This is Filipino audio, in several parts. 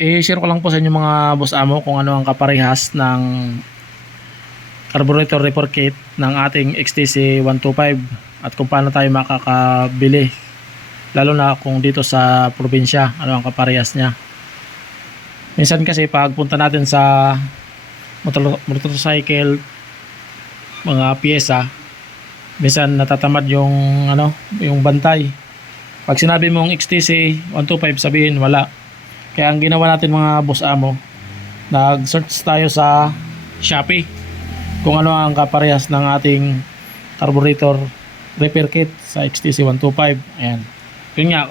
I-share ko lang po sa inyo mga boss amo kung ano ang kaparehas ng carburetor repair kit ng ating XTC 125 at kung paano tayo makakabili, lalo na kung dito sa probinsya, ano ang kaparehas niya. Minsan kasi pag punta natin sa motorcycle mga pyesa, minsan natatamad yung yung bantay. Pag sinabi mong XTC 125, sabihin wala. Kaya ang ginawa natin mga boss amo, nag-search tayo sa Shopee kung ano ang kaparehas ng ating carburetor repair kit sa XTC 125. Ayan. Yun nga,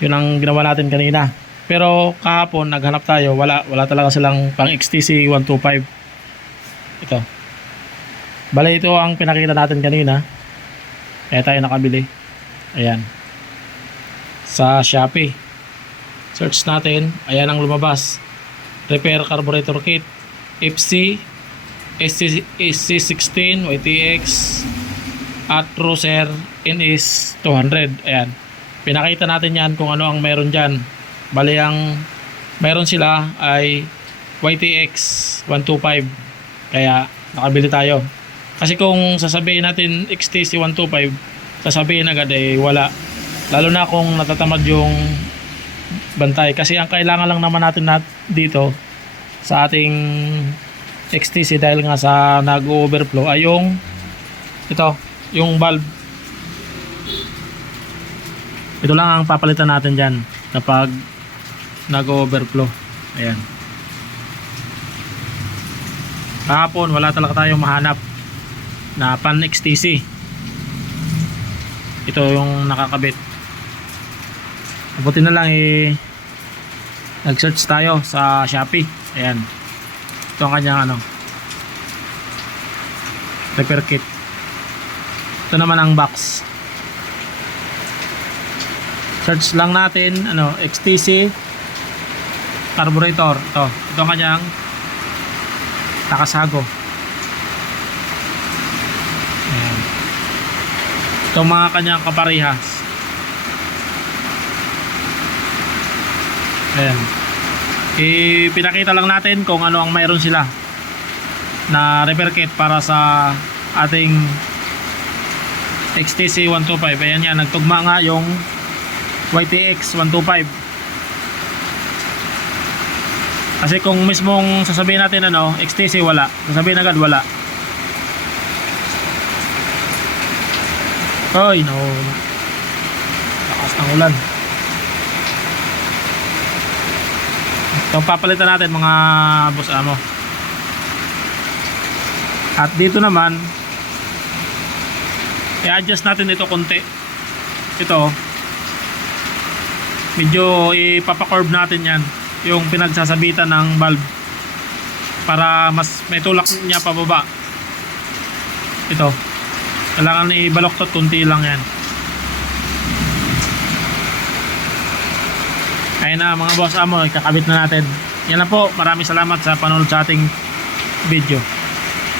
yun ang ginawa natin kanina. Pero kahapon naghanap tayo, wala talaga silang pang XTC 125. Ito. Bale, ito ang pinakita natin kanina. Kaya tayo nakabili. Ayan. Sa Shopee. Search natin, ayan ang lumabas. Repair carburetor kit FC SC16 YTX at Cruiser NS 200. Ayan. Pinakita natin yan kung ano ang meron dyan. Bali, ang meron sila ay YTX 125. Kaya nakabili tayo. Kasi kung sasabihin natin XTC 125, sasabihin agad wala. Lalo na kung natatamad yung bantay. Kasi ang kailangan lang naman natin dito sa ating XTC, dahil nga sa nag-overflow, ay yung valve. Ito lang ang papalitan natin dyan kapag nag-overflow. Ayan. Kahapon wala talaga tayong mahanap na pan XTC. Ito yung nakakabit. Buti na lang nag-search tayo sa Shopee. Ayan. Ito ang kanyang repair kit. Ito naman ang box. Search lang natin XTC carburetor. Ito ang kanyang takasago. Ayan. Ito ang mga kanyang kaparehas. Ayan. Pinakita lang natin kung ano ang mayroon sila na repair kit para sa ating XTC 125. Ayan yan, nagtugma nga yung YTX 125. Kasi kung mismong sasabihin natin XTC, wala. Sasabihin agad wala. Ay no, lakas ng ulan. Ito papalitan natin mga boss amo. At dito naman i-adjust natin ito konti. Ito medyo ipapa-curve natin yan, yung pinagsasabitan ng valve, para mas may tulak niya pababa. Ito kailangan i-baloktot konti lang yan. Ayun na mga boss amo, kakabit na natin. Yan lang po, maraming salamat sa panonood sa ating video.